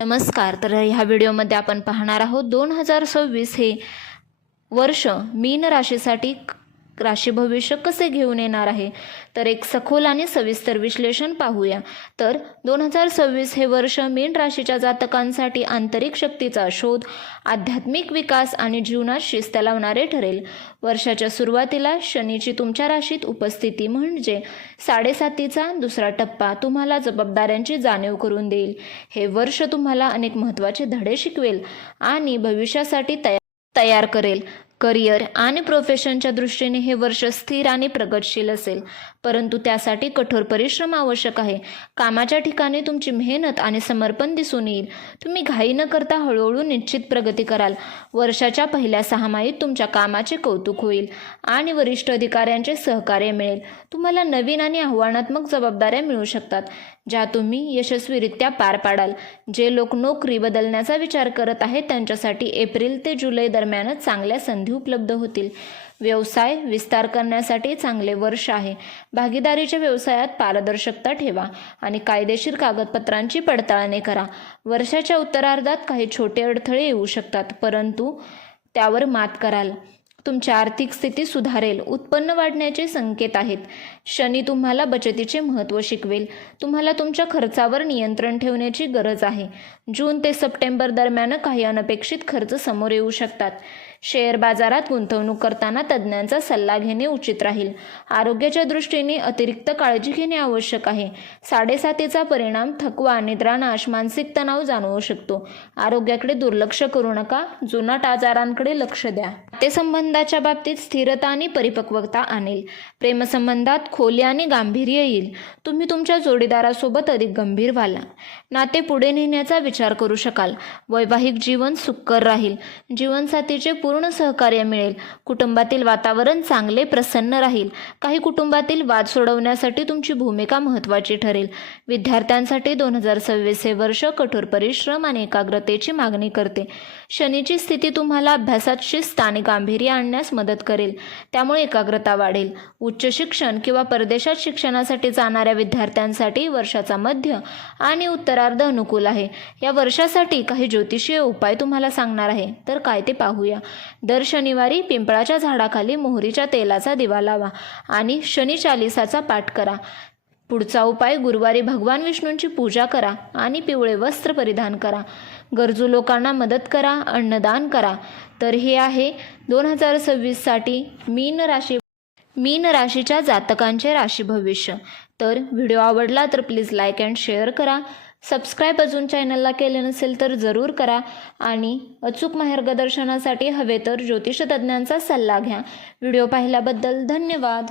नमस्कार तर ह्या व्हिडिओमध्ये आपण पाहणार आहोत दोन हजार सव्वीस हे वर्ष मीन राशीसाठी राशी भविष्य कसे घेऊन येणार आहे? तर एक सखोल आणि सविस्तर विश्लेषण पाहूया. तर दोन हजार सव्वीस हे वर्ष मीन राशीच्या जातकांसाठी आंतरिक शक्तीचा शोध आध्यात्मिक विकास आणि जीवनात शिस्त लावणारे ठरेल. वर्षाच्या सुरुवातीला शनीची तुमच्या राशीत उपस्थिती म्हणजे साडेसातीचा दुसरा टप्पा तुम्हाला जबाबदाऱ्यांची जाणीव करून देईल. हे वर्ष तुम्हाला अनेक महत्त्वाचे धडे शिकवेल आणि भविष्यासाठी तयार तयार करेल. करिअर आणि प्रोफेशनच्या दृष्टीने हे वर्ष स्थिर आणि प्रगतशील असेल. परंतु त्यासाठी कठोर परिश्रम आवश्यक आहे. कामाच्या ठिकाणी तुमची मेहनत आणि समर्पण दिसून येईल. तुम्ही घाई न करता हळूहळू निश्चित प्रगती कराल. वर्षाच्या पहिल्या सहामाहीत तुमच्या कामाचे कौतुक होईल आणि वरिष्ठ अधिकाऱ्यांचे सहकार्य मिळेल. तुम्हाला नवीन आणि आव्हानात्मक जबाबदाऱ्या मिळू शकतात ज्या तुम्ही यशस्वीरित्या पार पाडाल. जे लोक नोकरी बदलण्याचा विचार करत आहेत त्यांच्यासाठी एप्रिल ते जुलै दरम्यानच चांगल्या संधी उपलब्ध होतील. व्यवसाय विस्तार करण्यासाठी चांगले वर्ष आहे. भागीदारीच्या व्यवसायात पारदर्शकता ठेवा आणि कायदेशीर कागदपत्रांची पडताळणी करा. वर्षाच्या उत्तरार्धात काही छोटे अडथळे येऊ शकतात परंतु त्यावर मात कराल. तुमची आर्थिक स्थिती सुधारेल. उत्पन्न वाढण्याचे संकेत आहेत. शनी तुम्हाला बचतीचे महत्त्व शिकवेल. तुम्हाला तुमच्या खर्चावर नियंत्रण ठेवण्याची गरज आहे. जून ते सप्टेंबर दरम्यान काही अनपेक्षित खर्च समोर येऊ शकतात. शेअर बाजारात गुंतवणूक करताना तज्ज्ञांचा सल्ला घेणे उचित राहील. आरोग्याच्या दृष्टीने अतिरिक्त काळजी घेणे आवश्यक आहे. साडेसातीचा परिणाम थकवा निद्रानाश मानसिक तणाव जाणवू शकतो. आरोग्याकडे दुर्लक्ष करू नका. जुनाट आजारांकडे लक्ष द्या. नातेसंबंधाच्या बाबतीत स्थिरता आणि परिपक्वता आणेल. प्रेमसंबंधात खोली आणि गांभीर्य येईल. तुम्ही तुमच्या जोडीदारासोबत अधिक गंभीर व्हाल. नाते पुढे नेण्याचा विचार करू शकाल. वैवाहिक जीवन सुखकर राहील. जीवनसाथीचे पूर्ण सहकार्य मिळेल. कुटुंबातील वातावरण चांगले प्रसन्न राहील. काही कुटुंबातील वाद सोडवण्यासाठी तुमची भूमिका महत्त्वाची ठरेल. विद्यार्थ्यांसाठी दोन हजार सव्वीस हे वर्ष कठोर परिश्रम आणि एकाग्रतेची मागणी करते. शनीची स्थिती तुम्हाला अभ्यासात शिस्त आणि गांभीर्य आणण्यास मदत करेल. त्यामुळे एकाग्रता वाढेल. उच्च शिक्षण किंवा परदेशात शिक्षणासाठी जाणाऱ्या विद्यार्थ्यांसाठी वर्षाचा मध्य आणि उत्तरार्ध अनुकूल आहे. या वर्षासाठी काही ज्योतिषीय उपाय तुम्हाला सांगणार आहे. तर काय ते पाहूया. दर शनिवारी पिंपळाच्या झाडाखाली मोहरीच्या तेलाचा दिवा लावा आणि शनी चालिसाचा पाठ करा. पुढचा उपाय गुरुवारी भगवान विष्णूंची पूजा करा आणि पिवळे वस्त्र परिधान करा. गरजू लोकांना मदत करा अन्नदान करा. तर हे आहे दोन हजार सव्वीससाठी मीन राशी मीन राशीच्या जातकांचे राशी भविष्य. तर व्हिडिओ आवडला तर प्लीज लाईक अँड शेअर करा. सबस्क्राईब अजून चॅनलला केले नसेल तर जरूर करा. आणि अचूक मार्गदर्शनासाठी हवे तर ज्योतिषतज्ज्ञांचा सल्ला घ्या. व्हिडिओ पाहिल्याबद्दल धन्यवाद.